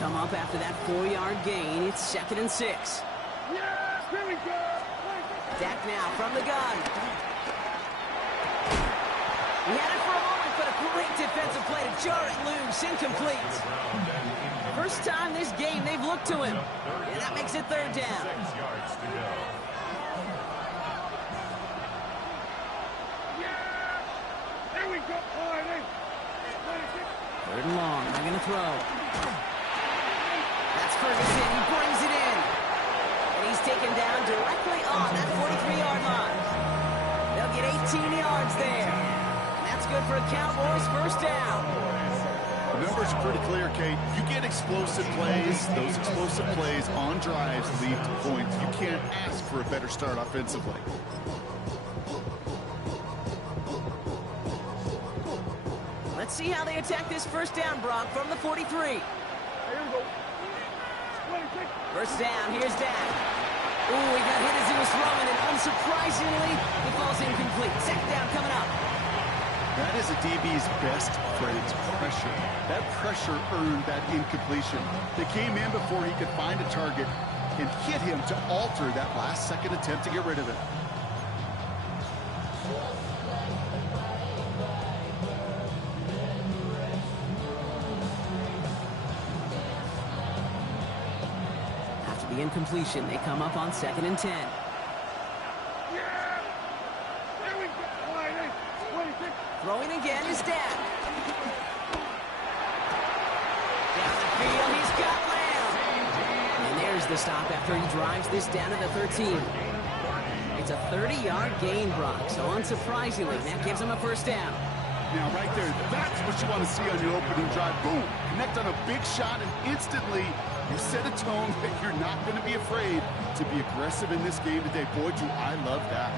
come up after that 4-yard gain. It's 2nd and 6. Yeah, here we go. Dak now from the gun. He had it for a moment, but a great defensive play to jar it loose. Incomplete. First time this game they've looked to him. And that makes it 3rd down. 6 yards to go. Here we go. All right, 3rd and long. They're going to throw. That's Ferguson. He brings it in. And he's taken down directly on that 43-yard line. They'll get 18 yards there. And that's good for a Cowboys first down. The numbers are pretty clear, Kate. You get explosive plays. Those explosive plays on drives lead to points. You can't ask for a better start offensively. Let's see how they attack this first down, Brock, from the 43. here we go. 1st down, here's Dak. Ooh, he got hit as he was throwing, and unsurprisingly, he falls incomplete. 2nd down coming up. That is a DB's best friend, pressure. That pressure earned that incompletion. They came in before he could find a target and hit him to alter that last-second attempt to get rid of it. After the incompletion, they come up on 2nd and 10. Yeah. Here we go. All right, 26. Throwing again is Dak. Down the field, he's got Lamb. And there's the stop after he drives this down to the 13. It's a 30-yard gain, Brock, so unsurprisingly, that gives him a first down. Now, right there, that's what you want to see on your opening drive. Boom! Connect on a big shot, and instantly you set a tone that you're not going to be afraid to be aggressive in this game today. Boy, do I love that.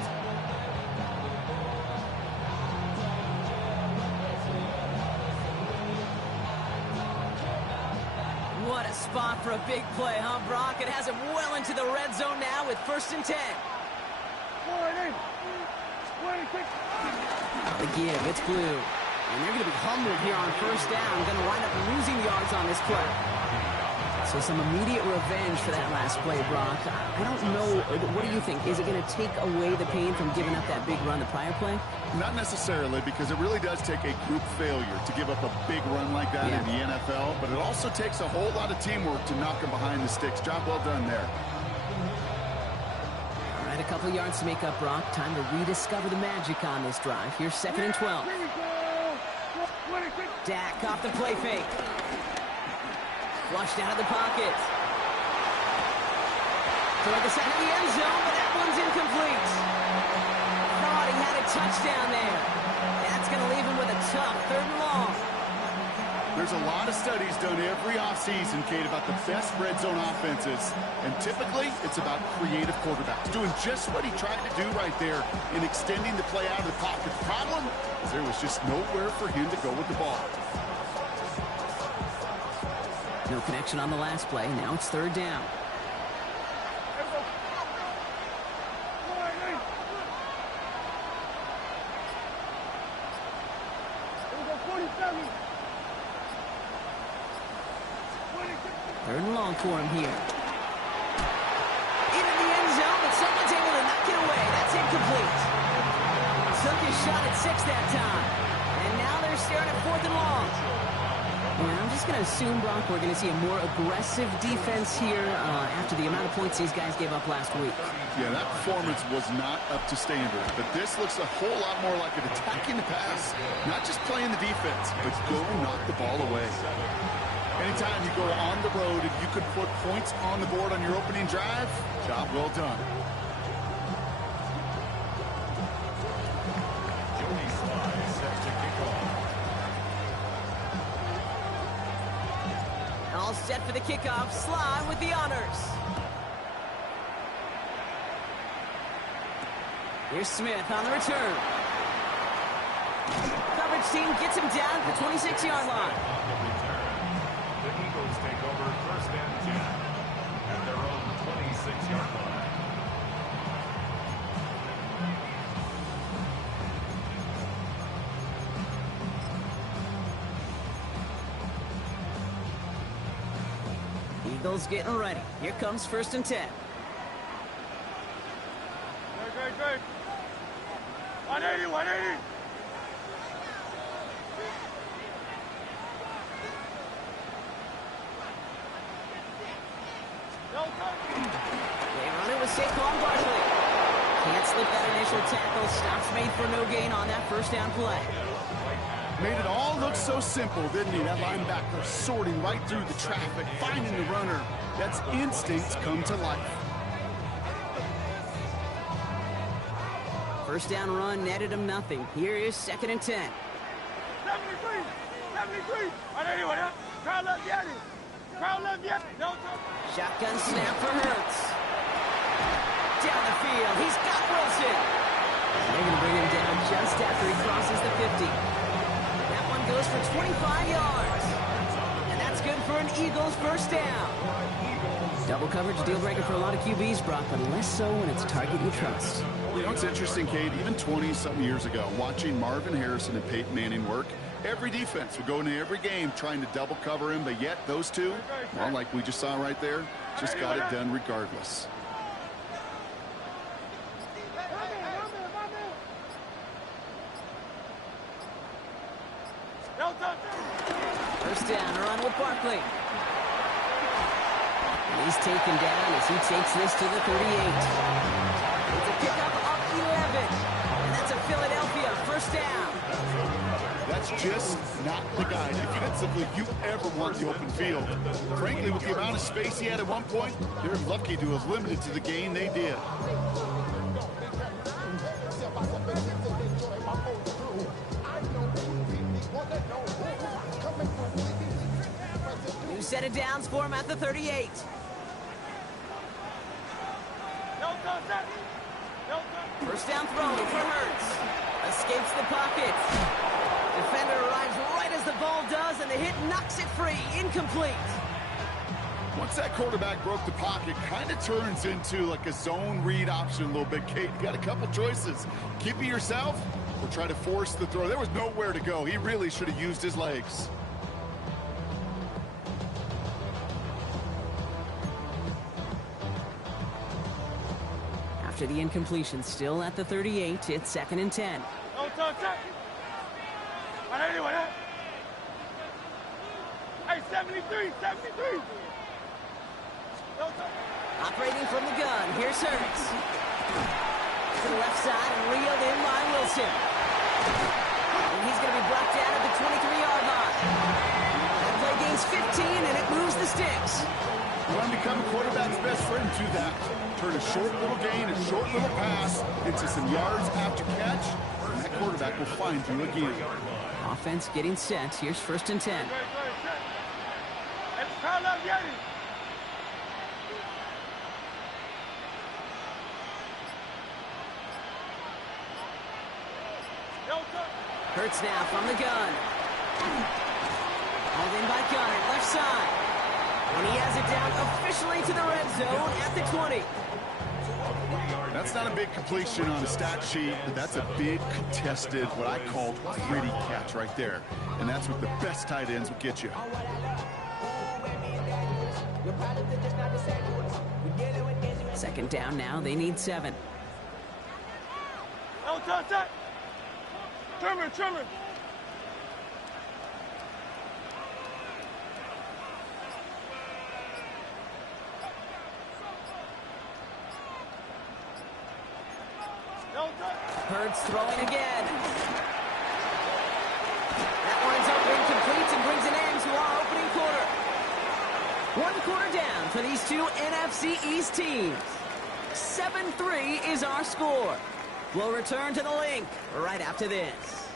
What a spot for a big play, huh, Brock? It has him well into the red zone now with 1st and 10. All right, 26. The give, it's blue. And they're going to be humbled here on 1st down. Going to wind up losing yards on this play. So some immediate revenge for that last play, Brock. I don't know. What do you think? Is it going to take away the pain from giving up that big run the prior play? Not necessarily, because it really does take a group failure to give up a big run like that in the NFL, but it also takes a whole lot of teamwork to knock them behind the sticks. Job well done there. All right, a couple of yards to make up, Brock. Time to rediscover the magic on this drive. Here's 2nd and 12. Here we go. 26. Dak off the play fake. Flushed out of the pocket. Toward the side of the end zone, but that one's incomplete. Thought he had a touchdown there. That's going to leave him with a tough 3rd and long. There's a lot of studies done every offseason, Kate, about the best red zone offenses. And typically, it's about creative quarterbacks doing just what he tried to do right there in extending the play out of the pocket. The problem is there was just nowhere for him to go with the ball. No connection on the last play. Now it's 3rd down. Third and long for him here. Into the end zone, but someone's able to knock it away. That's incomplete. Took his shot at 6 that time. And now they're staring at 4th and long. And I'm just going to assume, Brock, we're going to see a more aggressive defense here after the amount of points these guys gave up last week. Yeah, that performance was not up to standard, but this looks a whole lot more like an attacking the pass, not just playing the defense, but go knock the ball away. Anytime you go on the road and you could put points on the board on your opening drive, job well done. Joey Sly set to kick off. All set for the kickoff. Sly with the honors. Here's Smith on the return. Coverage team gets him down at the 26-yard line. On the return, the Eagles take over 1st and 10 at their own 26-yard line. Eagles getting ready. Here comes 1st and 10. Good. 180, 180. They run it with Saquon Barkley. Can't slip that initial tackle. Stops made for no gain on that 1st down play. Made it all look so simple, didn't he? That linebacker sorting right through the traffic, finding the runner. That's instincts come to life. 1st down run netted him nothing. Here is 2nd and 10. 73, 180, 180. Crowd left Yanni. Crowd left Yanni. No touch. Shotgun snap for Hurts. Down the field. He's got Wilson. They're going to bring him down just after he crosses the 50. That one goes for 25 yards. And that's good for an Eagles 1st down. Double coverage deal breaker for a lot of QBs, Brock, but less so when it's a target you trust. You know, it's interesting, Kate, even 20-something years ago, watching Marvin Harrison and Peyton Manning work, every defense would go into every game trying to double cover him, but yet those two, well, like we just saw right there, just got it done regardless. No touch. 1st down, a run with Barkley. He's taken down as he takes this to the 38. It's a pickup of 11. And that's a Philadelphia 1st down. That's just not the guy defensively you ever want the open field. Frankly, with the amount of space he had at one point, they're lucky to have limited to the gain they did. New set of downs for him at the 38. No touch. 1st down throwing for Hurts. Escapes the pocket. Defender arrives right as the ball does, and the hit knocks it free. Incomplete. Once that quarterback broke the pocket, kind of turns into like a zone read option a little bit, Kate. You got a couple choices. Keep it yourself or try to force the throw. There was nowhere to go. He really should have used his legs. After the incompletion, still at the 38, it's 2nd and 10. No touch. 180, 180. Hey, 73. No touch. Operating from the gun, here's Hurts. To the left side and reeled in by Wilson. And he's going to be brought down at the 23-yard line. That play gains 15, and it moves the sticks. You want to become a quarterback's best friend, do that. Turn a short little gain, a short little pass into some yards after catch, and that quarterback will find you again. Offense getting set. Here's 1st and 10. Good. And crowd left Yanni. No touch. Hurts now from the gun. Hauled in by Gunner, left side. And he has it down officially to the red zone at the 20. That's not a big completion on a stat sheet, but that's a big contested, what I call gritty catch right there. And that's what the best tight ends will get you. 2nd down now. They need 7. No touch. Trimmer. No touch. Hurts throwing again. That one's up incomplete and brings an end to our opening quarter. 1 quarter down for these two NFC East teams. 7-3 is our score. We'll return to the link right after this.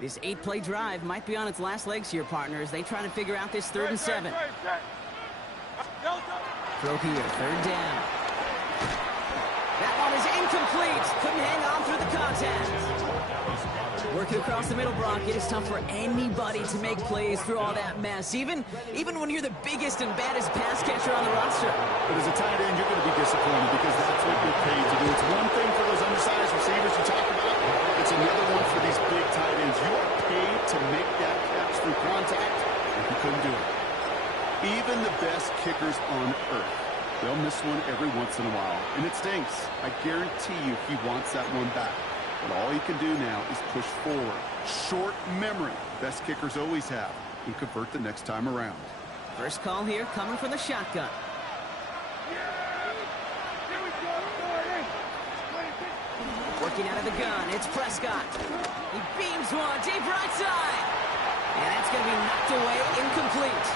This 8-play drive might be on its last legs here, partners. They try to figure out this 3rd and 7. Throw here, 3rd down. That one is incomplete. Couldn't hang on through the contact. Working across the middle, Brock. It is tough for anybody to make plays through all that mess, even when you're the biggest and baddest pass catcher on the roster. But as a tight end, you're going to be disappointed because that's what you're paid to do. It's one thing for those undersized receivers you talk about. It's another one for these big tight ends. You are paid to make that catch through contact, and you couldn't do it. Even the best kickers on earth, they'll miss one every once in a while, and it stinks. I guarantee you he wants that one back. But all he can do now is push forward. Short memory, best kickers always have, and convert the next time around. First call here coming from the shotgun. Working out of the gun, it's Prescott. He beams one, deep right side. And that's going to be knocked away, incomplete.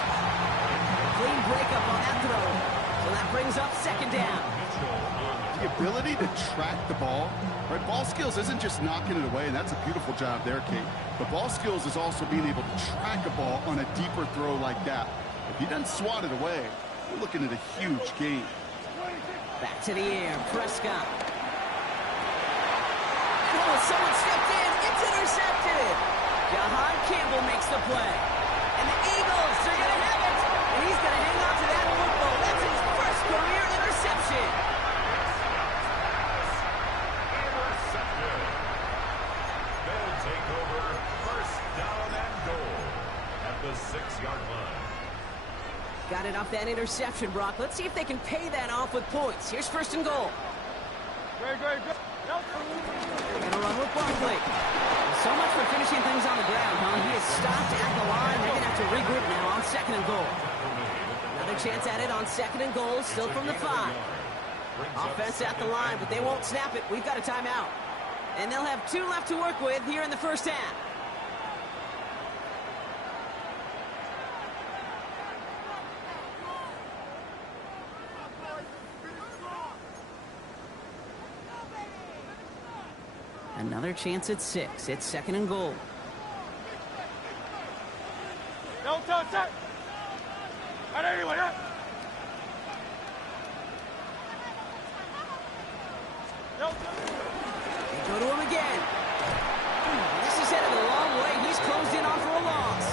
Clean breakup on that throw. So that brings up second down. The ability to track the ball, right? Ball skills isn't just knocking it away, and that's a beautiful job there, Kate. But ball skills is also being able to track a ball on a deeper throw like that. If he doesn't swat it away, we're looking at a huge gain. Back to the air, Prescott. And oh, someone stepped in. It's intercepted. Jahan Campbell makes the play. And the Eagles are going to have it. And he's going to hang on to that football. That's his first career interception. They'll take over first down and goal at the 6-yard line. Got it off that interception, Brock. Let's see if they can pay that off with points. Here's first and goal. Great. They're going to run with Barkley. So much for finishing things on the ground, huh? He is stopped at the line. They're going to have to regroup now on second and goal. Another chance at it on second and goal, still from the 5. Offense at the line, but they won't snap it. We've got a timeout. And they'll have 2 left to work with here in the first half. Another chance at 6. It's second and goal. Don't touch that. Right anyway, yeah. They go to him again. This is headed a long way. He's closed in on for a loss.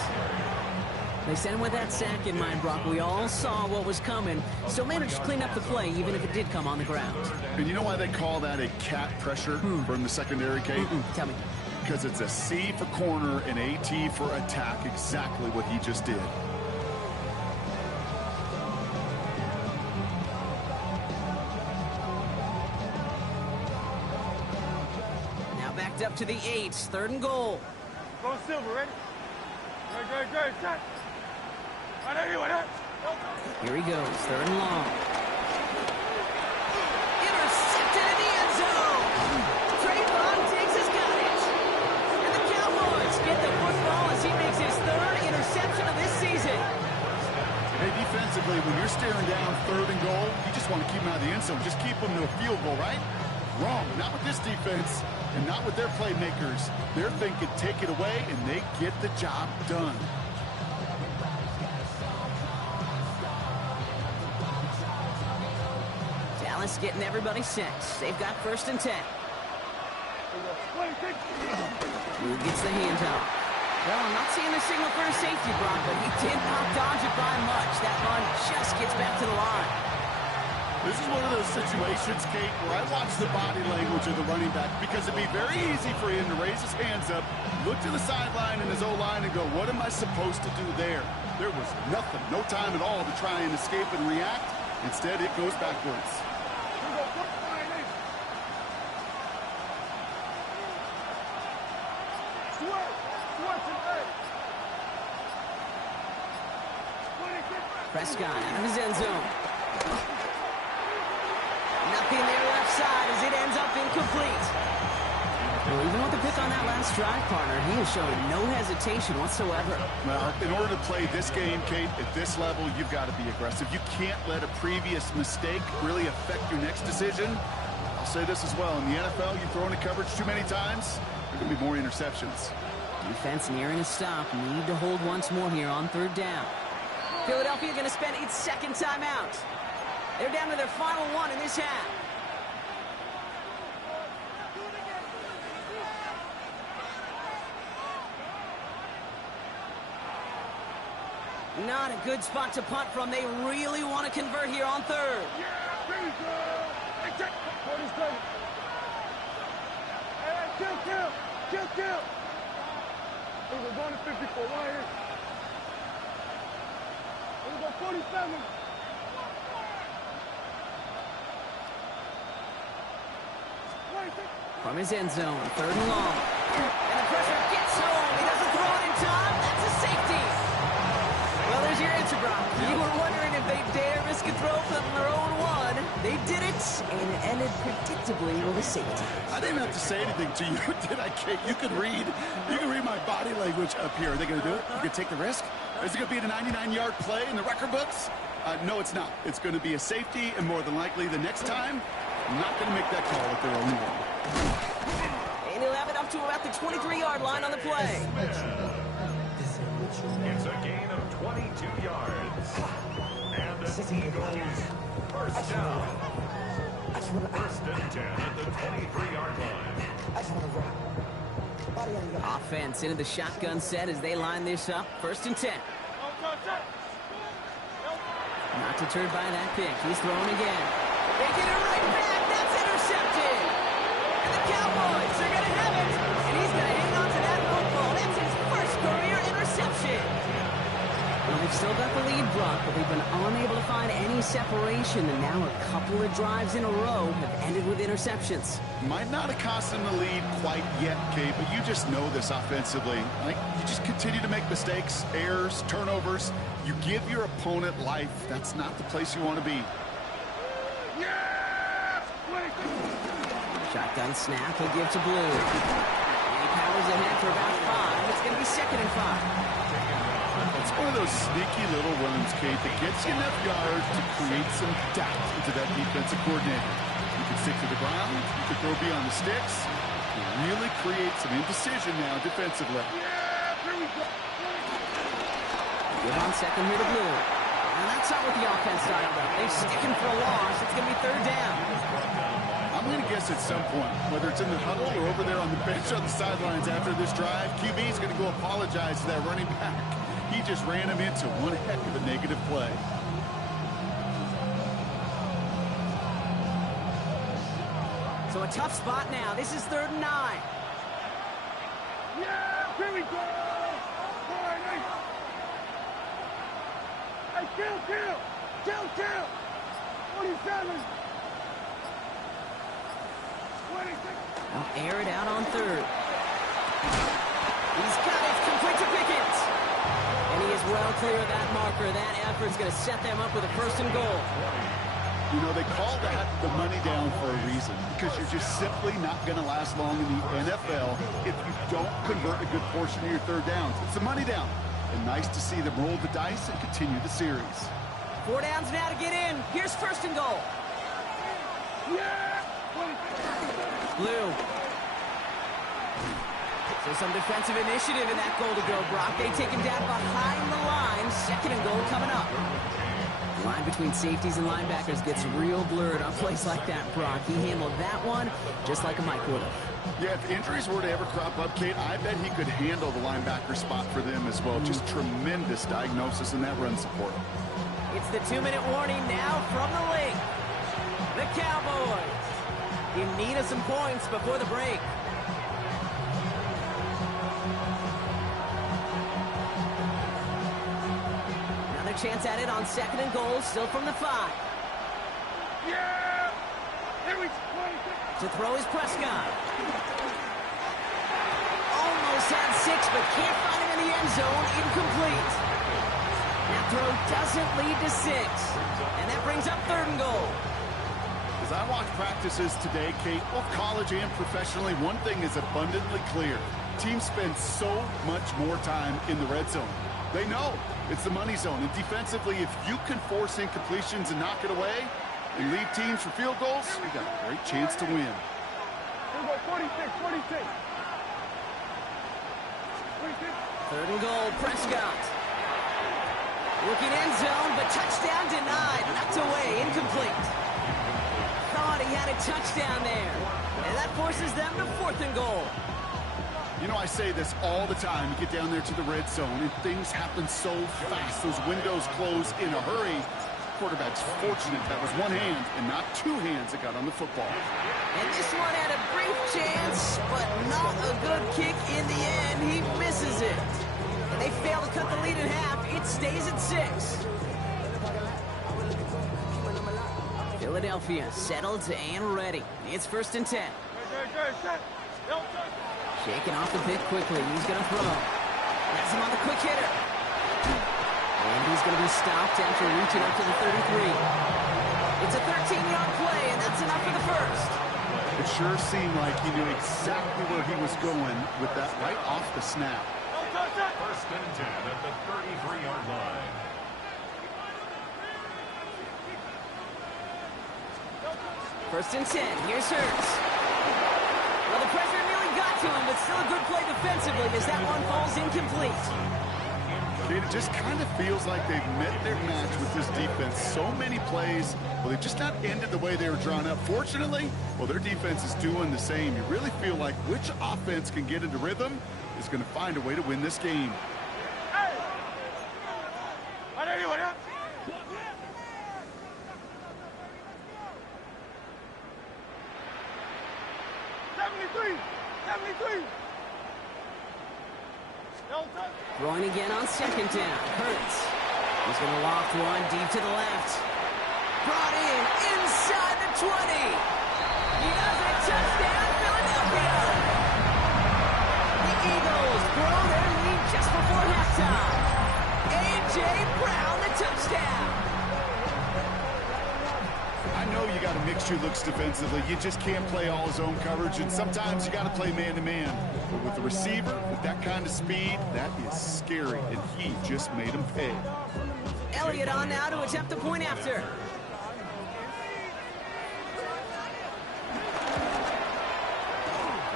They sent him with that sack in mind, Brock. We all saw what was coming. Still managed to clean up the play, even if it did come on the ground. And you know why they call that a cat pressure from the secondary, Kate? Tell me. Because it's a C for corner and a T for attack, exactly what he just did. Now backed up to the 8. Third and goal. Go Silver, ready? Great. Shot. Right anyway, yeah. Here he goes. Third and long. Intercepted in the end zone. Trayvon Diggs has got it. And the Cowboys get the football as he makes his 3rd interception of this season. Hey, defensively, when you're staring down third and goal, you just want to keep him out of the end zone. Just keep him to a field goal, right? Wrong. Not with this defense and not with their playmakers. They're thinking take it away, and they get the job done. Dallas getting everybody set. They've got 1st and 10. Who gets the handoff? Well, I'm not seeing the signal for a safety, Brock, but he did not dodge it by much. That run just gets back to the line. This is one of those situations, Kate, where I watch the body language of the running back because it'd be very easy for him to raise his hands up, look to the sideline and his O-line and go, what am I supposed to do there? There was nothing, no time at all to try and escape and react. Instead, it goes backwards. Prescott out of his end zone. Nothing there left side as it ends up incomplete. Well, even with the pick on that last drive, partner, he is showing no hesitation whatsoever. Well, in order to play this game, Kate, at this level, you've got to be aggressive. You can't let a previous mistake really affect your next decision. I'll say this as well. In the NFL, you throw into coverage too many times, there are going to be more interceptions. Defense nearing a stop. Need to hold once more here on 3rd down. Philadelphia going to spend its 2nd timeout. They're down to their final 1 in this half. Not a good spot to punt from. They really want to convert here on third. Yeah, here we go. Hey, check. 40 seconds. Hey, kill. Hey, we're going to 54 right here. Here we go, 47. From his end zone, third and long. And the pressure gets home. He doesn't throw it in time. That's a safety. Well, there's your answer, Brock. You were wondering if they dare risk a throw from their own one. They did it, and it ended predictably with a safety. I didn't have to say anything to you, did I, Kate? You can read my body language up here. Are they going to do it? You can take the risk? Is it going to be a 99-yard play in the record books? No, it's not. It's going to be a safety, and more than likely the next time, I'm not going to make that call at their own one. And he'll have it up to about the 23-yard line on the play. It's a gain of 22 yards. And the Eagles first down. First and 10 at the 23-yard line. Offense into the shotgun set as they line this up. First and 10. Not deterred by that pick. He's throwing again. They get it right back. That's intercepted. And the Cowboys are going to have it. And he's going to hang on to that football. That's his first career interception. Well, they've still got the lead, Brock, but they've been unable to find any separation. And now a couple of drives in a row have ended with interceptions. Might not have cost them the lead quite yet, Kate, but you just know this offensively. Like, you just continue to make mistakes, errors, turnovers. You give your opponent life. That's not the place you want to be. Shotgun snap, he'll give to Blue. And he powers ahead for about 5. It's going to be second and 5. It's one of those sneaky little runs, Kate, that gets you enough yards to create some doubt into that defensive coordinator. You can stick to the ground, you can throw beyond the sticks. You really create some indecision now defensively. Give on second here to Blue. And that's not what the offense dialed up. They're sticking for a loss. It's going to be third down. I'm going to guess at some point, whether it's in the huddle or over there on the bench on the sidelines after this drive, QB is going to go apologize to that running back. He just ran him into one heck of a negative play. So a tough spot now. This is third and 9. Yeah, here we go. Hey, kill. 47. 26. They'll air it out on third. He's got it. Complete to Pickens. And he is well clear of that marker. That effort's going to set them up with a first and goal. You know, they call that the money down for a reason, because you're just simply not going to last long in the NFL if you don't convert a good portion of your third downs. It's the money down. And nice to see them roll the dice and continue the series. 4 downs now to get in. Here's first and goal. Yeah. Blue. So some defensive initiative in that goal to go, Brock. They take him down behind the line. Second and goal coming up. The line between safeties and linebackers gets real blurred on plays like that, Brock. He handled that one just like a Mike would have. Yeah, if injuries were to ever crop up, Kate, I bet he could handle the linebacker spot for them as well. Just tremendous diagnosis in that run support. It's the 2-minute warning now from the link. The Cowboys in need of some points before the break. Another chance at it on second and goal, still from the 5. Yeah. Here we go. To throw is Prescott. Almost had 6, but can't find him in the end zone. Incomplete. That throw doesn't lead to 6. And that brings up third and goal. As I watch practices today, Kate, both college and professionally, one thing is abundantly clear. Teams spend so much more time in the red zone. They know it's the money zone. And defensively, if you can force incompletions and knock it away and lead teams for field goals, you got a great chance to win. Here we go, 46. Third and goal, Prescott. Looking end zone, but touchdown denied. Knocked away, incomplete. Thought he had a touchdown there. And that forces them to fourth and goal. You know, I say this all the time. You get down there to the red zone, and things happen so fast. Those windows close in a hurry. Quarterback's fortunate that was one hand and not two hands that got on the football. And this one had a brief chance, but not a good kick in the end. He misses it. And they fail to cut the lead in half. It stays at 6. Philadelphia settled and ready. It's 1st and 10. Shaking off the pick quickly. He's going to throw. Has him on the quick hitter. And he's going to be stopped after reaching up to the 33. It's a 13-yard play, and that's enough for the first. It sure seemed like he knew exactly where he was going with that right off the snap. 1st and 10 at the 33-yard line. First and 10. Here's Hurts. Well, the pressure nearly got to him, but still a good play defensively as that one falls incomplete. It just kind of feels like they've met their match with this defense. So many plays, well, they've just not ended the way they were drawn up. Fortunately, well, their defense is doing the same. You really feel like which offense can get into rhythm is going to find a way to win this game. Hey! 73! 73! Throwing again on 2nd down. Hurts. He's going to loft one deep to the left. Brought in inside the 20. He does it. Touchdown, Philadelphia. The Eagles grow their lead just before halftime. A.J. Brown, the touchdown. I know you got to mix your looks defensively. You just can't play all zone coverage, and sometimes you got to play man-to-man. But with the receiver, with that kind of speed, that is scary, and he just made him pay. Elliott on now to attempt the point after.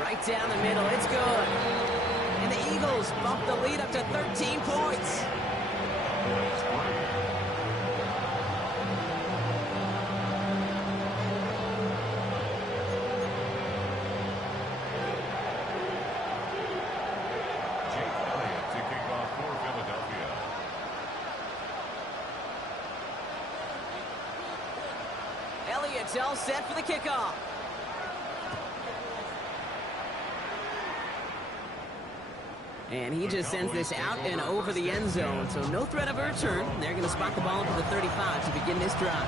Right down the middle, it's good. And the Eagles bump the lead up to 13 points. Elliott's all set for the kickoff. And he just sends this out and over the end zone, so no threat of a return. They're going to spot the ball up to the 35 to begin this drive.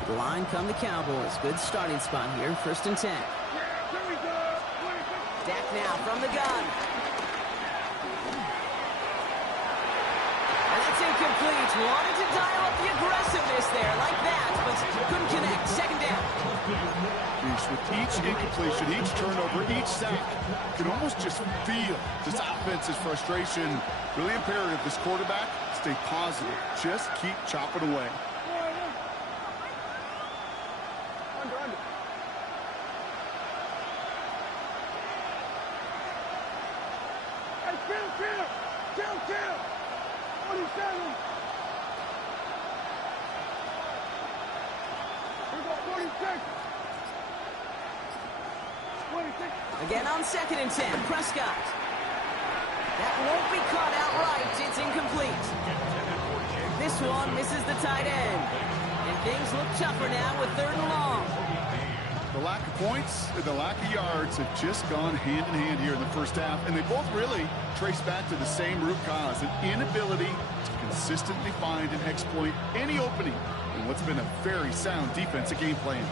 To the line come the Cowboys. Good starting spot here, 1st and 10. Dak now from the gun. And that's incomplete. Wanted to dial up the aggressiveness there like that, but couldn't connect. 2nd down. With each incompletion, each turnover, each sack, you can almost just feel this offense's frustration. Really imperative, this quarterback, stay positive. Just keep chopping away. Kill! 47! We got 46! 26! Again on 2nd and 10, Prescott. That won't be caught outright. It's incomplete. This one misses the tight end. And things look tougher now with 3rd and long. The lack of points and the lack of yards have just gone hand in hand here in the first half, and they both really trace back to the same root cause, an inability to consistently find and exploit any opening in what's been a very sound defensive game plan.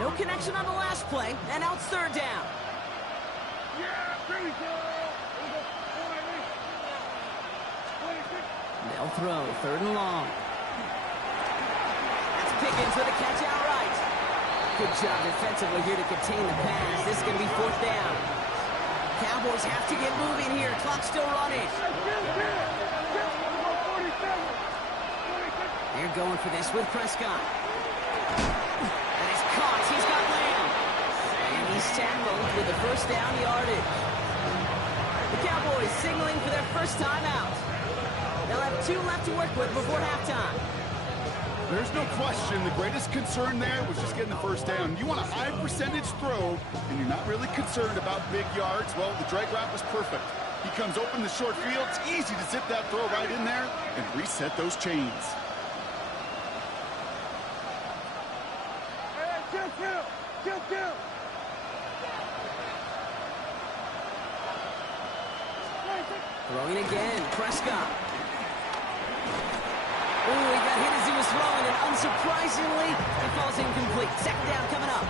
No connection on the last play, and now it's 3rd down. They'll throw 3rd and long. That's Pickens with a catch outright. Good job defensively here to contain the pass. This is going to be 4th down. Cowboys have to get moving here. Clock still running. They're going for this with Prescott. That is caught. He's got Lamb. And he's tackled with the 1st down yardage. The Cowboys signaling for their first timeout. They'll have 2 left to work with before halftime. There's no question the greatest concern there was just getting the first down. You want a high percentage throw, and you're not really concerned about big yards. Well, the drag route was perfect. He comes open the short field. It's easy to zip that throw right in there and reset those chains. Hey, chill, chill. Chill, chill. Throwing again, Prescott. Ooh, he got hit as he was throwing, and unsurprisingly, he falls incomplete. Second down coming up.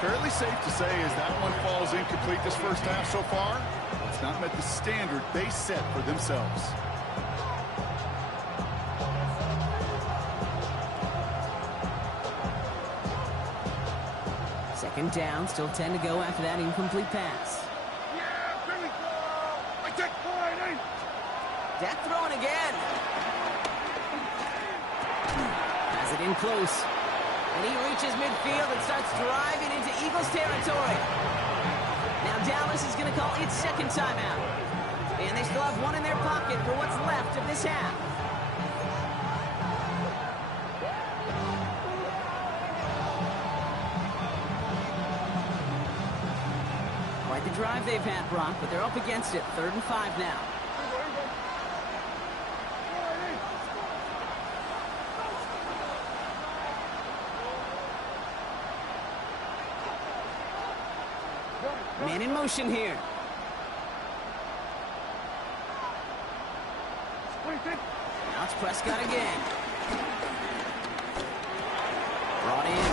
Fairly safe to say as that one falls incomplete this first half so far. It's not met the standard they set for themselves. Second down, still 10 to go after that incomplete pass. Yeah, Billy. I take point. Dak throwing again. Has it in close. And he reaches midfield and starts driving into Eagles territory. Now Dallas is going to call its second timeout. And they still have 1 in their pocket for what's left of this half. Quite the drive they've had, Brock, but they're up against it. 3rd and 5 now. Man in motion here. Now it's Prescott again. Brought in.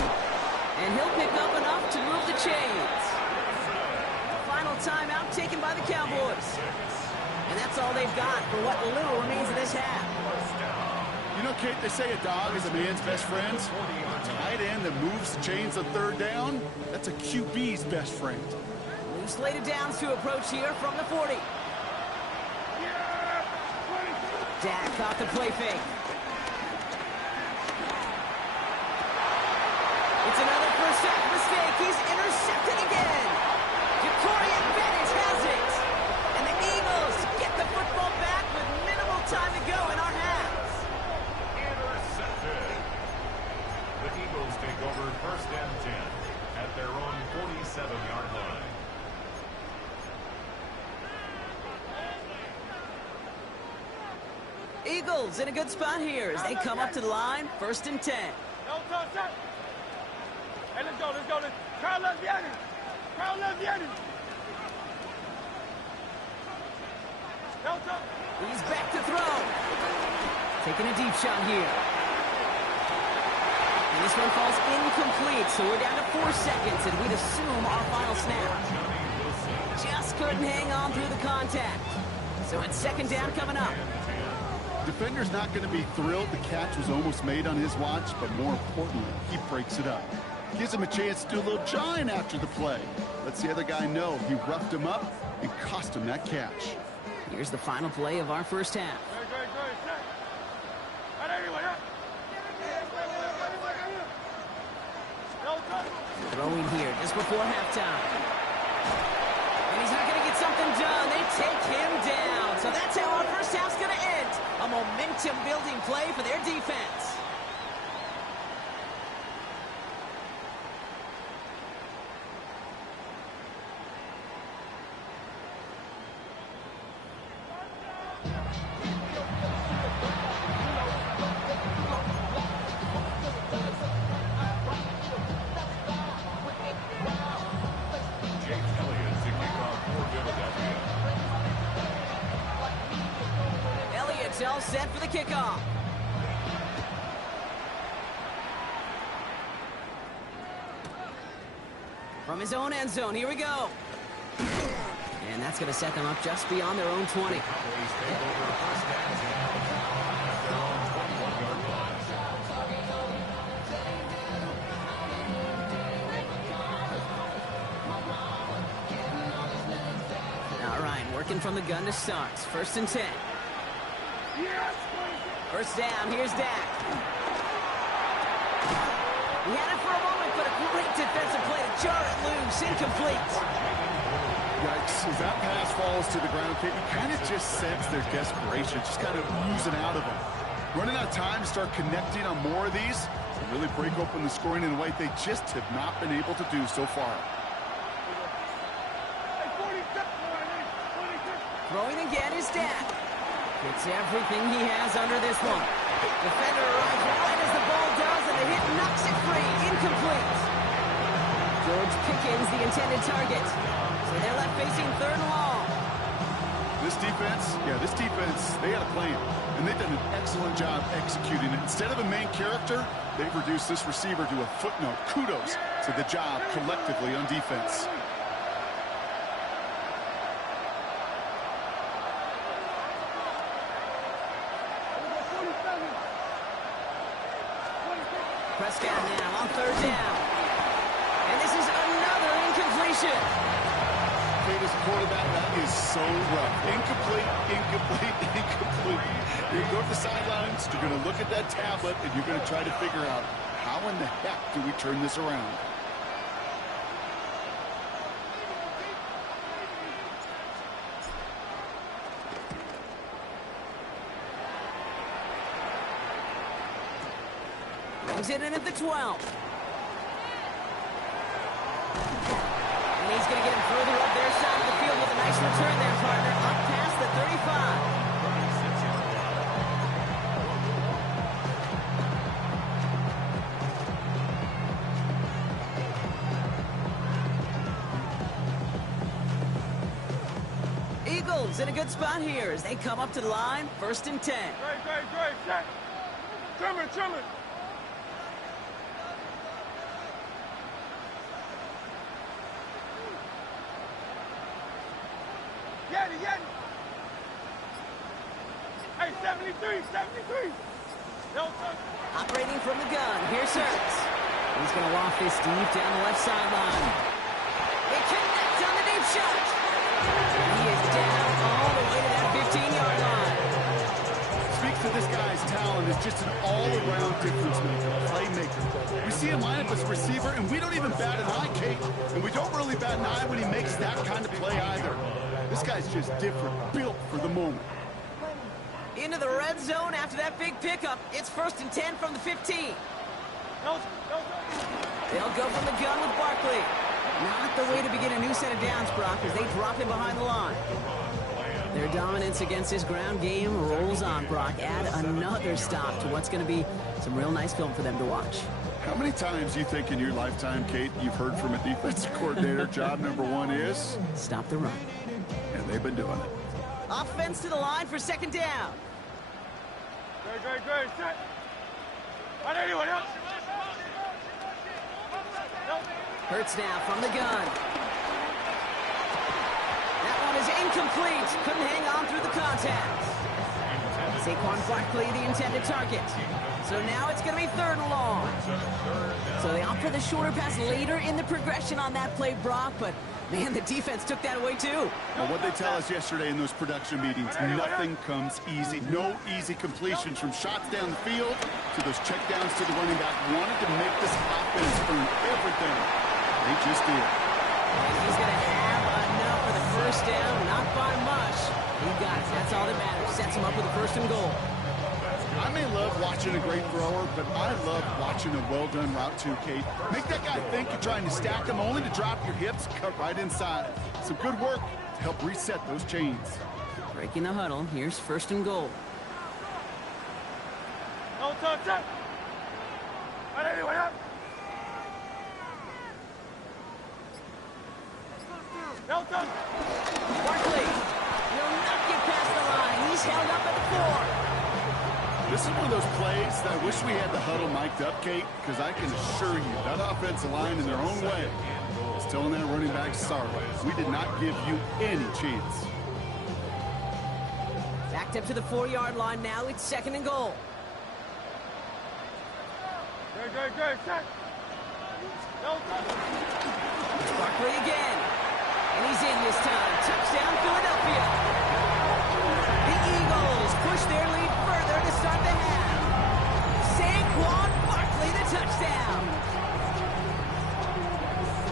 And he'll pick up enough to move the chains. Final timeout taken by the Cowboys. And that's all they've got for what little remains of this half. You know, Kate, they say a dog is a man's best friend. A tight end that moves the chains on 3rd down, that's a QB's best friend. New slated downs to approach here from the 40. Dak caught the play fake. It's another first half mistake. He's intercepted again. Ja'Cory Bennett has it. And the Eagles get the football back with minimal time to go in our halves. Intercepted. The Eagles take over 1st and 10 at their own 47-yard line. Eagles in a good spot here as they come up to the line. 1st and 10. No touch. Hey, let's go. Carl Leviani. No touch. He's back to throw. Taking a deep shot here. And this one falls incomplete, so we're down to 4 seconds, and we'd assume our final snap. Just couldn't hang on through the contact. So it's 2nd down coming up. Defender's not going to be thrilled the catch was almost made on his watch, but more importantly, he breaks it up. Gives him a chance to do a little jawing after the play. Lets the other guy know he roughed him up and cost him that catch. Here's the final play of our first half. Throwing here just before halftime. And he's not going to get something done. They take him down. So that's how our first half's going to end. A momentum-building play for their defense. All set for the kickoff. From his own end zone, here we go. And that's going to set them up just beyond their own 20. All right, working from the gun to start. 1st and 10. First down, here's Dak. He had it for a moment, but a great defensive play to jar it loose. Incomplete. Yikes. As that pass falls to the ground, Kate, you kind of just sense their desperation, just kind of oozing out of them. Running out of time to start connecting on more of these and really break open the scoring in a way they just have not been able to do so far. Throwing again is Dan. Gets everything he has under this one. Defender arrives right as the ball does, and the hit knocks it free. Incomplete. George Pickens, the intended target. So they're left facing 3rd and long. This defense, they had a plan, and they've done an excellent job executing it. Instead of a main character, they've reduced this receiver to a footnote. Kudos to the job collectively on defense. Prescott now on 3rd down. And this is another incompletion. Kate, as a quarterback, that is so rough. Incomplete. You go to the sidelines, you're going to look at that tablet, and you're going to try to figure out, how in the heck do we turn this around? Brings it in at the 12. And he's going to get him further up their side of the field with a nice return there, partner. Up past the 35. Eagles in a good spot here as they come up to the line. 1st and 10. Great. Set. Trim it. Yeti. Hey, 73. No, Operating from the gun. Here's Hurts. He's going to loft this deep down the left sideline. They connect on the deep shot. He is down all the way to that 15-yard line. Speaks to this guy's talent as just an all-around difference maker, playmaker. We see him line up as a receiver, and we don't even bat an eye, Kate. And we don't really bat an eye when he makes that kind of play either. This guy's just different, built for the moment. Into the red zone after that big pickup. It's 1st and 10 from the 15. No. They'll go from the gun with Barkley. Not the way to begin a new set of downs, Brock, as they drop him behind the line. Their dominance against his ground game rolls on, Brock. Add another stop to what's going to be some real nice film for them to watch. How many times do you think in your lifetime, Kate, you've heard from a defensive coordinator, job number 1 is? Stop the run. And they've been doing it. Offense to the line for 2nd down. Great. Set. On anyone else? Hurts now from the gun. That one is incomplete. Couldn't hang on through the contact. Saquon Barkley, the intended target. So now it's going to be 3rd and long. So they opt for the shorter pass later in the progression on that play, Brock, but man, the defense took that away too. Well, what they tell us yesterday in those production meetings, nothing comes easy. No easy completions from shots down the field to those checkdowns to the running back. Wanted to make this offense earn everything. They just did. And he's going to have enough for the 1st down, not by much. He got it. That's all that matters. Sets him up with a 1st and goal. I may love watching a great thrower, but I love watching a well-done route too, Kate. Make that guy think you're trying to stack him only to drop your hips, cut right inside. Some good work to help reset those chains. Breaking the huddle. Here's 1st and goal. No touch. On anyone else? No touch. Barkley will not get past the line. He's held up at the 4. This is one of those plays that I wish we had the huddle mic'd up, Kate, because I can assure you that offensive line in their own way is telling that running back, sorry, we did not give you any chance. Backed up to the 4-yard line now. It's 2nd and goal. Great. Set. No touch. It's Barkley again. And he's in this time. Touchdown, Philadelphia. The Eagles push their lead further to start the half. Saquon Barkley, the touchdown.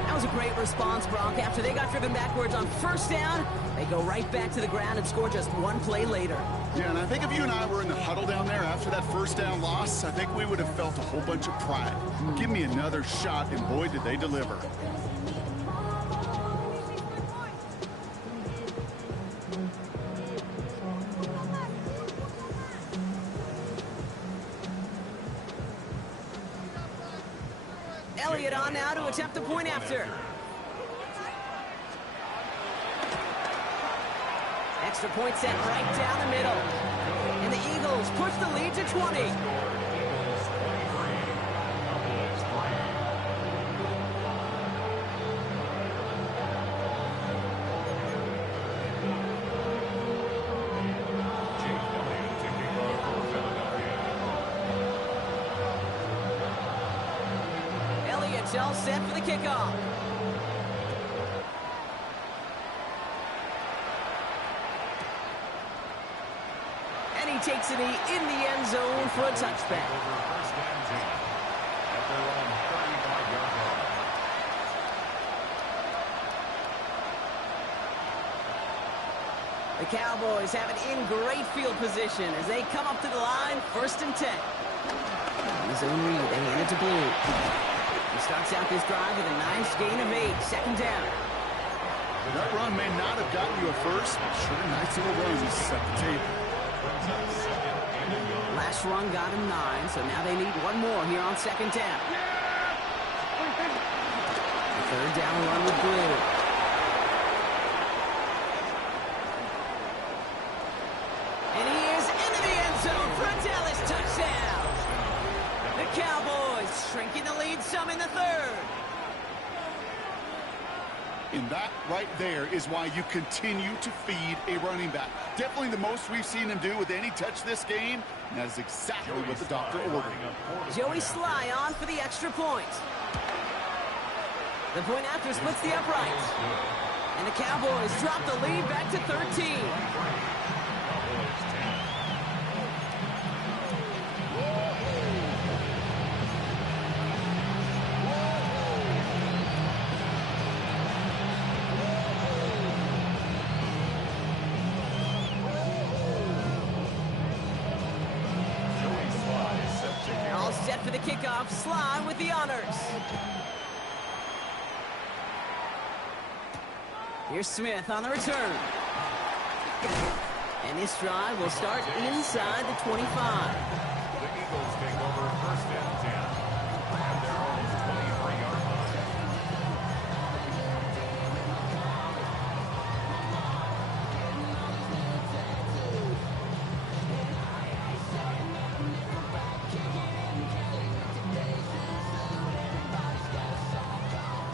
That was a great response, Brock. After they got driven backwards on first down, they go right back to the ground and score just one play later. Yeah, and I think if you and I were in the huddle down there after that first down loss, I think we would have felt a whole bunch of pride. Give me another shot, and boy, did they deliver. Elliott on now to attempt the point after. Extra point set right down the middle. And the Eagles push the lead to 20. Elliott's all set for the kickoff. And he takes it in the end zone for a touchback. The Cowboys have it in great field position as they come up to the line, 1st and 10. His own read, they hand it to Blue. He starts out this drive with a nice gain of 8, 2nd down. That run may not have gotten you a first, but sure nice little run to set the table. Last run got him 9, so now they need one more here on 2nd down. The 3rd down run with Blue. And he is into the end zone for a Dallas touchdown. The Cowboys shrinking the lead some in the 3rd. And that right there is why you continue to feed a running back. Definitely the most we've seen him do with any touch this game, and that is exactly what the doctor ordered. Joey Sly on for the extra point. The point after splits the uprights. And the Cowboys drop the lead back to 13. All set for the kickoff. Sly with the honors. Here's Smith on the return. And this drive will start inside the 25. The Eagles take over 1st and 10 at their own 23-yard line.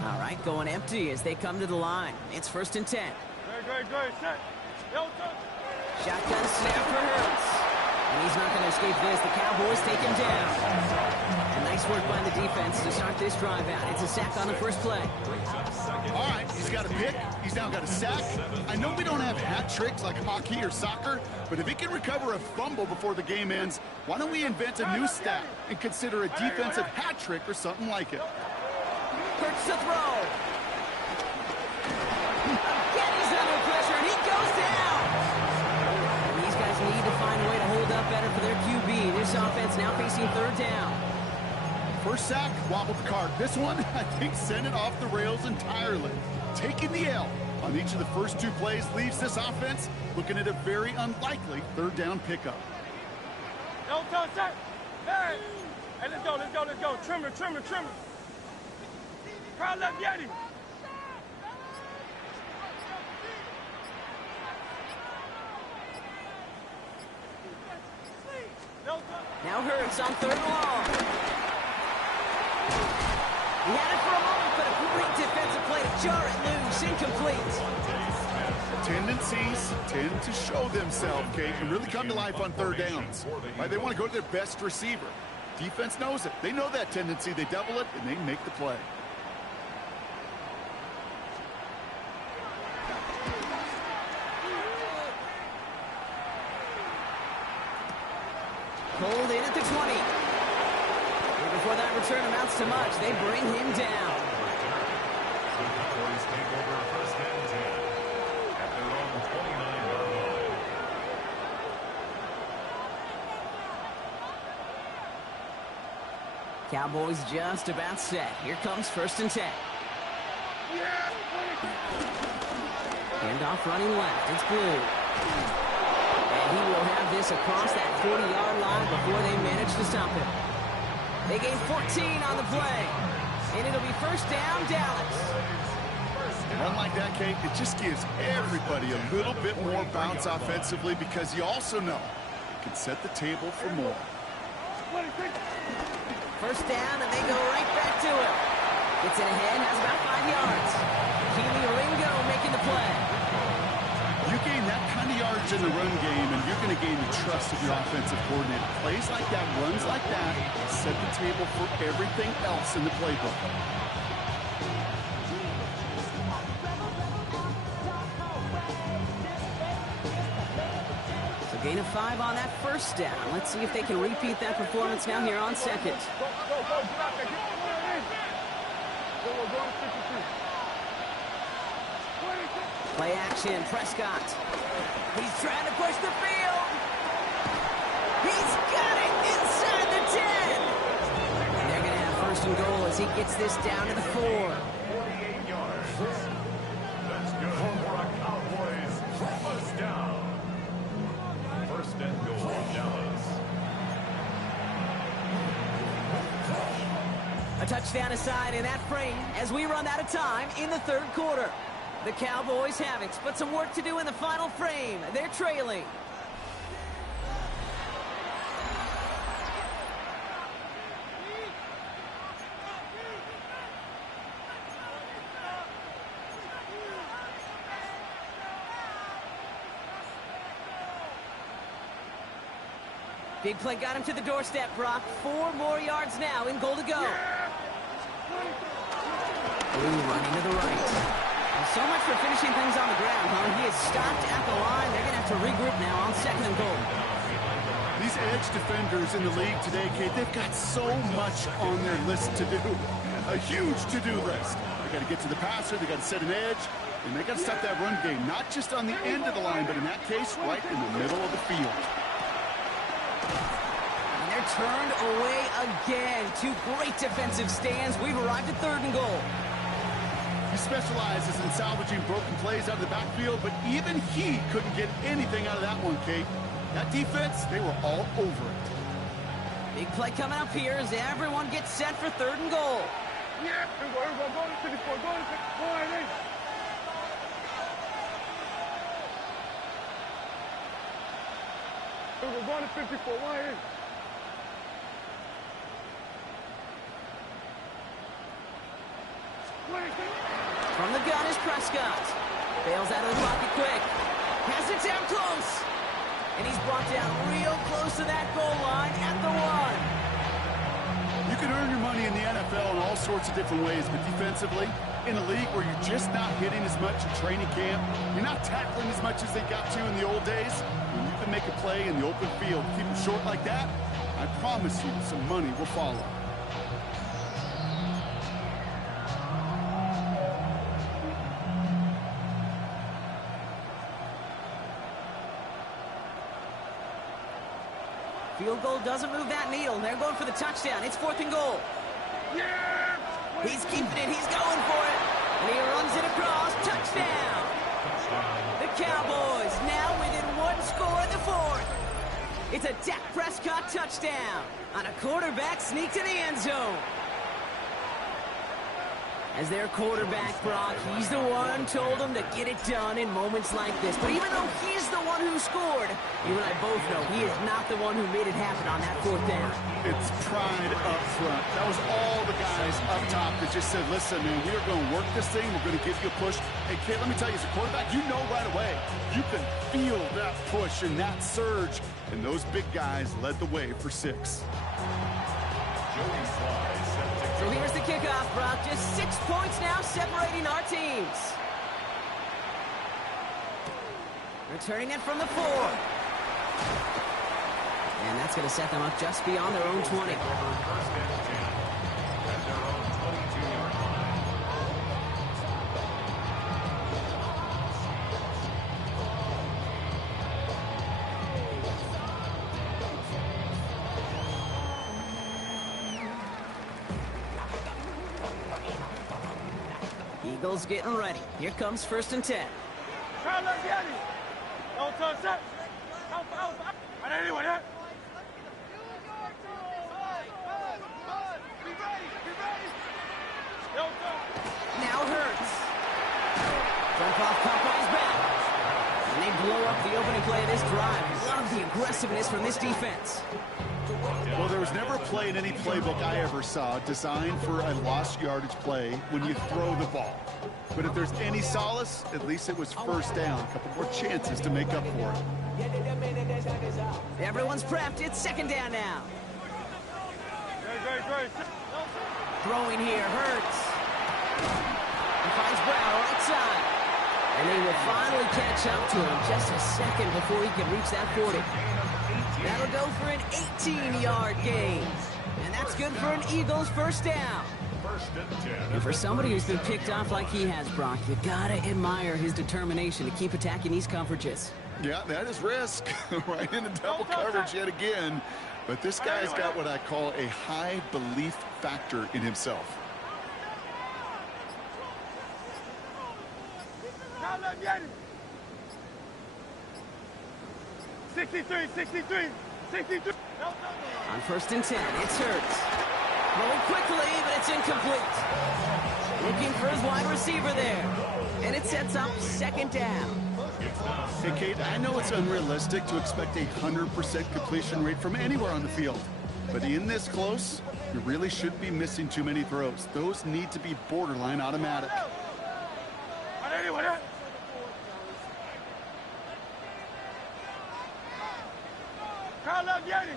All right, going empty as they come to the line. It's 1st and 10. Good. Set. Yo, Shotgun snap for Hurts. And he's not going to escape this. The Cowboys take him down. And nice work by the defense to start this drive out. It's a sack on the first play. All right, he's got a pick. He's now got a sack. I know we don't have hat tricks like hockey or soccer, but if he can recover a fumble before the game ends, why don't we invent a new stat and consider a defensive hat trick or something like it? Hurts to throw. Again, he's under pressure, and he goes down. And these guys need to find a way to hold up better for their QB. This offense now facing 3rd down. First sack, wobbled the cart. This one, I think, sent it off the rails entirely. Taking the L on each of the first 2 plays leaves this offense looking at a very unlikely 3rd down pickup. Yo, set. Hey, let's go. Trimmer. Crowd left, Yeti. Now Hurts on 3rd and long. He had it for a moment, but a great defensive play to jar it loose. Incomplete. Tendencies tend to show themselves, Kate, and really come to life on 3rd downs. Right? They want to go to their best receiver. Defense knows it. They know that tendency. They double it, and they make the play. Pulled in at the 20. Before that return amounts to much, they bring him down. The Cowboys take over first and 10 at their own 29-yard line. Cowboys just about set. Here comes first and 10. Handoff running left. It's Blue. And he will have this across that 40-yard line before they manage to stop him. They gain 14 on the play. And it'll be first down, Dallas. Run like that, Kate, it just gives everybody a little bit more bounce offensively because you also know it can set the table for more. First down, and they go right back to it. Gets it ahead, has about 5 yards. Keely Ringo making the play. You gain that kind of yards in the run game, and you're going to gain the trust of your offensive coordinator. Plays like that, runs like that, set the table for everything else in the playbook. So gain of 5 on that first down. Let's see if they can repeat that performance now here on second. Play action, Prescott. He's trying to push the field. He's got it inside the 10. And they're going to have first and goal as he gets this down to the 4. 48 yards. That's good for a Cowboys first down. First and goal, Dallas. A touchdown aside in that frame as we run out of time in the third quarter. The Cowboys have it, but some work to do in the final frame. They're trailing. Big play got him to the doorstep, Brock. 4 more yards now in goal to go. Blue running to the right. So much for finishing things on the ground, huh? He is stopped at the line. They're going to have to regroup now on second and goal. These edge defenders in the league today, Kate, they've got so much on their list to do. A huge to-do list. They got to get to the passer, they got to set an edge, and they got to stop that run game, not just on the end of the line, but in that case, right in the middle of the field. And they're turned away again. 2 great defensive stands. We've arrived at third and goal. He specializes in salvaging broken plays out of the backfield, but even he couldn't get anything out of that one, Kate. That defense, they were all over it. Big play coming up here as everyone gets set for third and goal. Yeah, go to 54, go to 54, we're going to 54, why is? From the gun is Prescott. Bails out of the pocket quick. Has it down close. And he's brought down real close to that goal line at the 1. You can earn your money in the NFL in all sorts of different ways, but defensively, in a league where you're just not hitting as much in training camp, you're not tackling as much as they got to in the old days, when you can make a play in the open field, keep it short like that, I promise you some money will follow. Field goal doesn't move that needle. They're going for the touchdown. It's 4th and goal. Yeah! He's keeping it. He's going for it. And he runs it across. Touchdown. The Cowboys now within 1 score in the 4th. It's a Dak Prescott touchdown on a quarterback sneak to the end zone. As their quarterback, Brock, he's the one told them to get it done in moments like this. But even though he's the one who scored, you and I both know he is not the one who made it happen on that 4th down. It's pride up front. That was all the guys up top that just said, listen, man, we are going to work this thing. We're going to give you a push. And, kid, let me tell you, as a quarterback, you know right away. You can feel that push and that surge. And those big guys led the way for 6. So here's the kickoff, Brock. Just 6 points now separating our teams. Returning it from the 4. And that's going to set them up just beyond their own 20. Eagles getting ready. Here comes 1st and 10. Crowd left Yanni. Don't touch that. Out. I didn't anyone hit. Be ready. Don't touch. Now Hurts. Jump off Popeye's back. And they blow up the opening play of this drive. Love the aggressiveness from this defense. Well, there was never a play in any playbook I ever saw designed for a lost yardage play when you throw the ball. But if there's any solace, at least it was 1st down. A couple more chances to make up for it. Everyone's prepped. It's 2nd down now. Great. Throwing here, Hurts. He finds Brown right side. And they will finally catch up to him just a second before he can reach that 40. That'll go for an 18-yard gain. And that's good for an Eagles 1st down. 1st and 10. And for somebody who's been picked off like he has, Brock, you gotta admire his determination to keep attacking these coverages. Yeah, that is risk. Right into double coverage yet again. But this guy's got what I call a high belief factor in himself. Crowd left Yanni. 63. On 1st and 10, it's Hurts. Rolling quickly, but it's incomplete. Looking for his wide receiver there. And it sets up 2nd down. Hey, Kate, I know it's unrealistic to expect a 100% completion rate from anywhere on the field. But in this close, you really shouldn't be missing too many throws. Those need to be borderline automatic. I didn't anyone hit. Crowd left Yanni.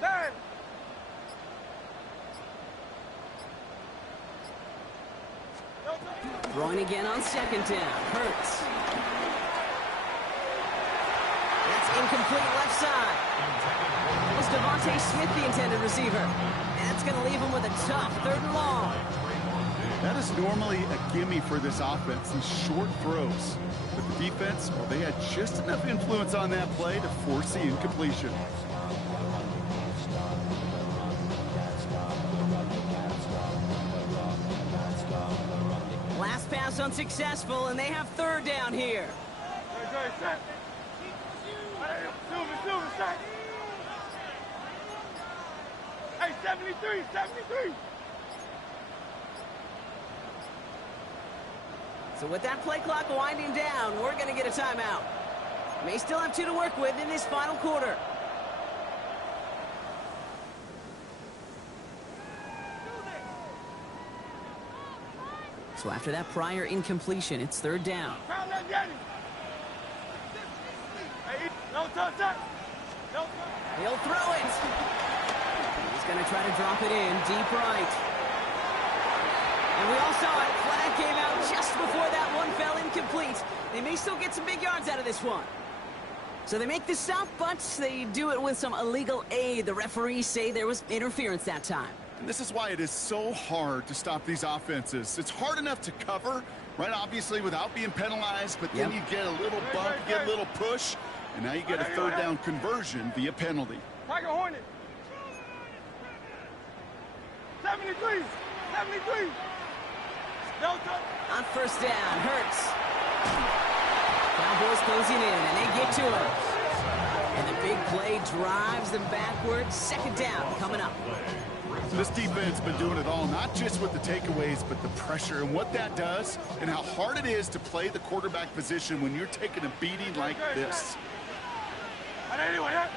There. Throwing again on 2nd down. Hurts. That's incomplete left side. It was Devontae Smith, the intended receiver. And that's going to leave him with a tough 3rd and long. That is normally a gimme for this offense, these short throws. But the defense, well, they had just enough influence on that play to force the incompletion. Last pass unsuccessful, and they have 3rd down here. Great, set. Silver, set. Hey, 73. So with that play clock winding down, we're going to get a timeout. May still have 2 to work with in this final quarter. So after that prior incompletion, it's 3rd down. Crowd left Yanni. Hey, don't touch that. He'll throw it. He's going to try to drop it in deep right. And we all saw it. Flag came out just before that one fell incomplete. They may still get some big yards out of this one. So they make the stop, but they do it with some illegal aid. The referees say there was interference that time. And this is why it is so hard to stop these offenses. It's hard enough to cover, right, obviously, without being penalized, but then you get a little bump, you get a little push, and now you get a 3rd down conversion via penalty. Tiger Hornet. 73. No touch. On 1st down, Hurts. Cowboys closing in, and they get to him. And the big play drives them backwards. 2nd down coming up. So this defense has been doing it all, not just with the takeaways, but the pressure and what that does and how hard it is to play the quarterback position when you're taking a beating like this. I didn't anyone hit.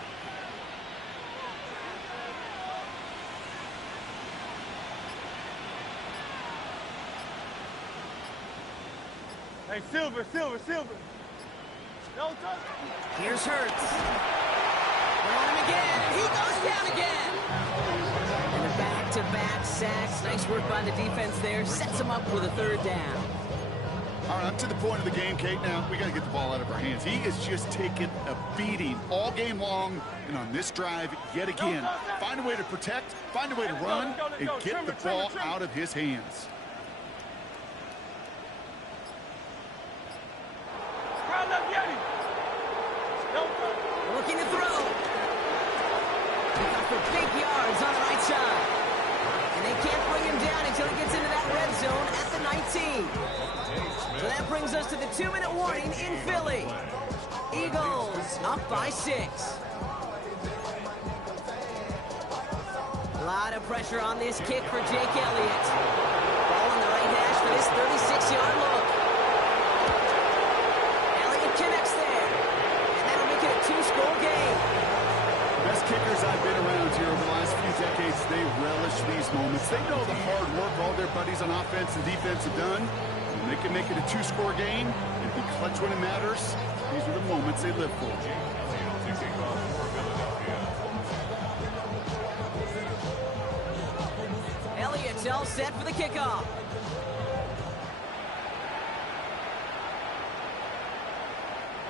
Hey, Silver. No touch. Here's Hurts. They're on him again, and he goes down again. And the back-to-back sacks. Nice work by the defense there. Sets him up with a 3rd down. All right, up to the point of the game, Kate. Now, we got to get the ball out of our hands. He is just taking a beating all game long, and on this drive, yet again. Find a way to protect, find a way to run, and get the ball out of his hands. Looking to throw. He got for big yards on the right side. 19. So that brings us to the 2-minute warning in Philly. Eagles up by 6. A lot of pressure on this kick for Jake Elliott. Ball on the right hash for this 36-yard look. Elliott connects there. And that'll make it a 2-score game. Best kickers I've been around here over the last few decades, they relish these moments. They know the hard work all their buddies on offense and defense have done. And they can make it a 2-score game and be clutch when it matters. These are the moments they live for. Elliott's all set for the kickoff.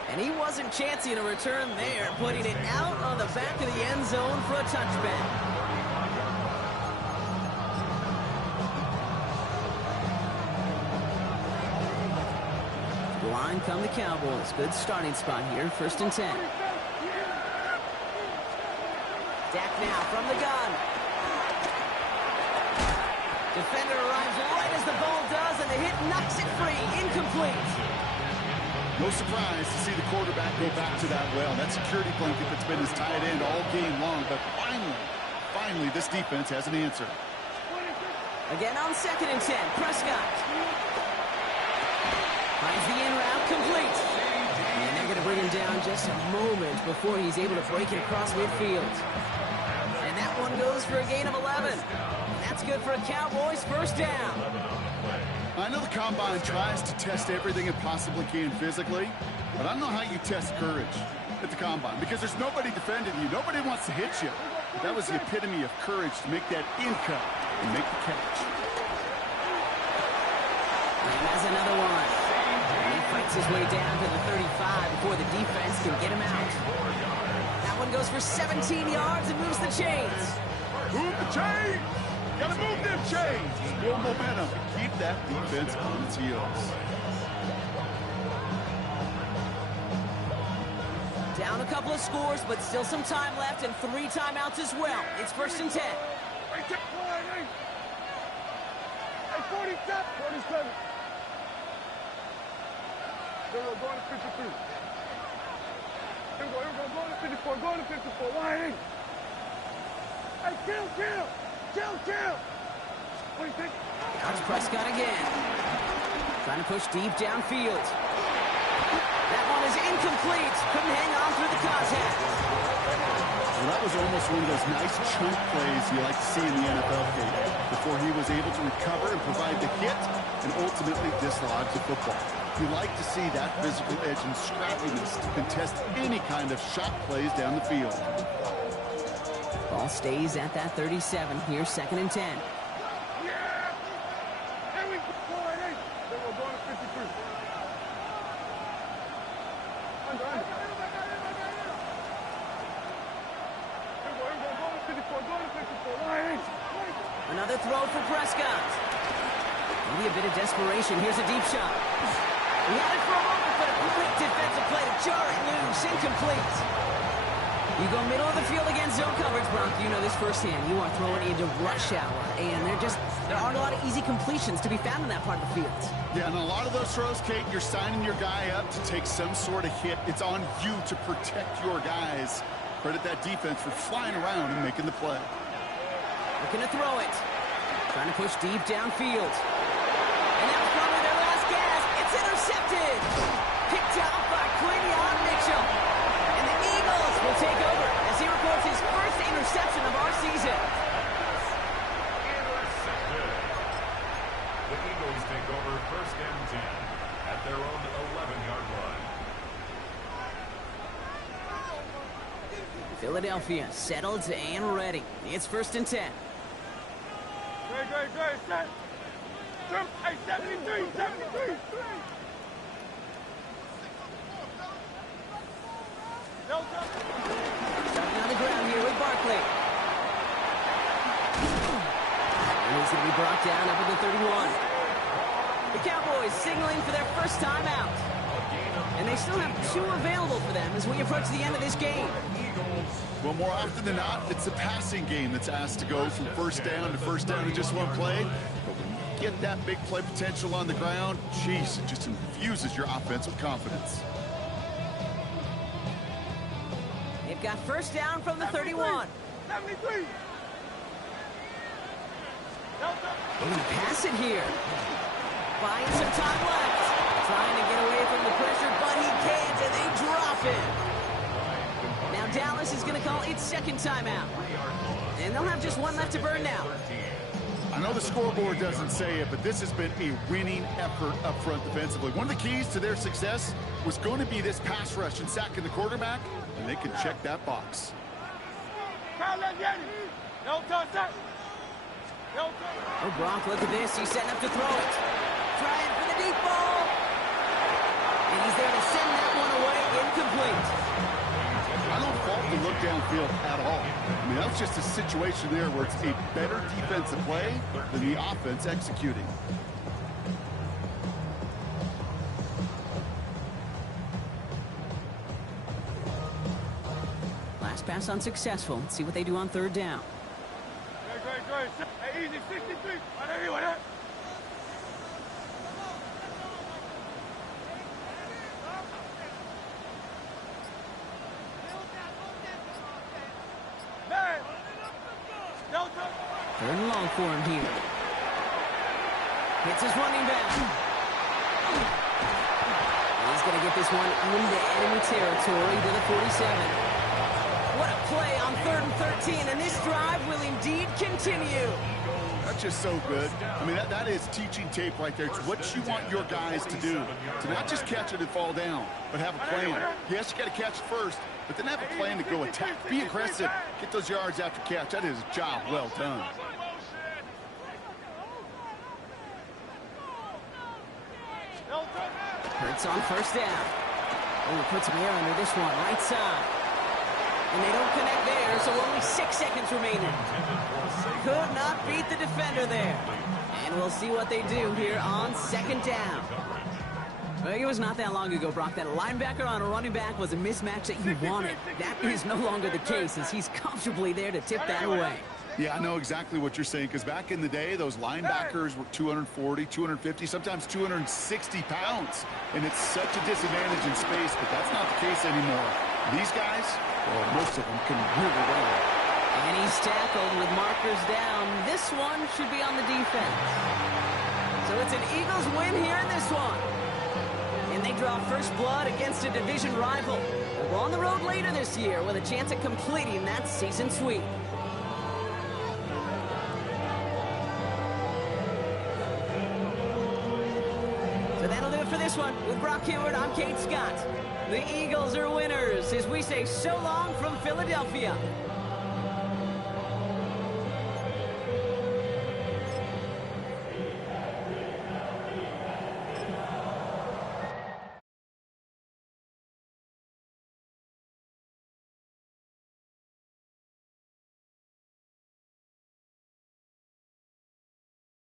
And he wasn't chancing a return there, putting it out on the back of the end zone for a touchback. Line come the Cowboys. Good starting spot here. 1st and 10. Dak now from the gun. Defender arrives right as the ball does, and the hit knocks it free. Incomplete. No surprise to see the quarterback go back to that well. That security blanket that's been his tight end all game long. But finally, this defense has an answer. Again on 2nd and 10. Prescott. Finds the in route complete. And they're going to bring him down just a moment before he's able to break it across midfield. And that one goes for a gain of 11. That's good for a Cowboys 1st down. I know the Combine tries to test everything it possibly can physically, but I don't know how you test courage at the Combine because there's nobody defending you. Nobody wants to hit you. But that was the epitome of courage to make that in cut and make the catch. And that's another one. And he fights his way down to the 35 before the defense can get him out. That one goes for 17 yards and moves the chains. Move the chains! Gotta move them chains! Build momentum. Keep that defense on its heels. Down a couple of scores, but still some time left and 3 timeouts as well. It's 1st and 10. Hey, 47. Here we go, going to 53. Here we go, going to 54, going to 54. Wide in. Hey, kill. What do you think? Now it's Prescott again. Trying to push deep downfield. That one is incomplete. Couldn't hang on through the contact. Well, that was almost one of those nice chunk plays you like to see in the NFL game before he was able to recover and provide the hit and ultimately dislodge the football. You like to see that physical edge and scrappiness to contest any kind of shot plays down the field. Ball stays at that 37. Here's 2nd and 10. Yeah! Here we go, wide in. Here we go, going to 53. Under. Here we go, going to 54, wide in. Another throw for Prescott. Maybe a bit of desperation. Here's a deep shot. He had it for a moment, but a quick defensive play to jar it loose. Incomplete. You go middle of the field against zone coverage, Bronk. You know this firsthand. You are throwing into rush hour, and there aren't a lot of easy completions to be found in that part of the field. Yeah, and a lot of those throws, Kate, you're signing your guy up to take some sort of hit. It's on you to protect your guys. Credit that defense for flying around and making the play. Looking to throw it. Trying to push deep downfield. And that was probably their last gasp. It's intercepted. Picked out by Quinyon Mitchell. And the Eagles will take over as he records his first interception of our season. Intercepted. The Eagles take over 1st and 10 at their own 11-yard line. Philadelphia settled and ready. It's 1st and 10. Great. Set. Hey, 73. Starting on the ground here with Barkley. And he's going to be brought down up at the 31. The Cowboys signaling for their first time out. And they still have 2 available for them as we approach the end of this game. Well, more often than not, it's the passing game that's asked to go from first down to just one play. But when you get that big play potential on the ground, geez, it just infuses your offense with confidence. They've got first down from the 31. 73. They're going to pass it here. Buying some time left. Trying to get away from the pressure, but he can't, and they drop it. Now Dallas is going to call its second timeout. And they'll have just one left to burn now. I know the scoreboard doesn't say it, but this has been a winning effort up front defensively. One of the keys to their success was going to be this pass rush and sacking the quarterback, and they can check that box. Oh, Gronk, look at this. He's setting up to throw it. Trying for the deep ball. And he's there to send that one away. Incomplete. I don't fault the look downfield at all. I mean, that's just a situation there where it's a better defensive play than the offense executing. Last pass unsuccessful. Let's see what they do on third down. Hey, easy, 63. On everyone, huh? Third and long for him here. Hits his running back. He's going to get this one into enemy territory to the 47. What a play on 3rd and 13, and this drive will indeed continue. That's just so good. I mean, that is teaching tape right there. It's what you want your guys to do. To not just catch it and fall down, but have a plan. Yes, you got to catch it first, but then have a plan to go attack. Be aggressive. Get those yards after catch. That is a job well done. Hurts on first down. Oh, puts some air under this one, right side. And they don't connect there, so only 6 seconds remaining. Could not beat the defender there. And we'll see what they do here on second down. Well, it was not that long ago, Brock, that a linebacker on a running back was a mismatch that you wanted. That is no longer the case, as he's comfortably there to tip that away. Yeah, I know exactly what you're saying, because back in the day, those linebackers were 240, 250, sometimes 260 pounds. And it's such a disadvantage in space, but that's not the case anymore. These guys, well, most of them can really run. And he's tackled with markers down. This one should be on the defense. So it's an Eagles win here in this one. And they draw first blood against a division rival. They'll go on the road later this year with a chance at completing that season sweep. So that'll do it for this one. With Brock Huard, I'm Kate Scott. The Eagles are winners as we say so long from Philadelphia.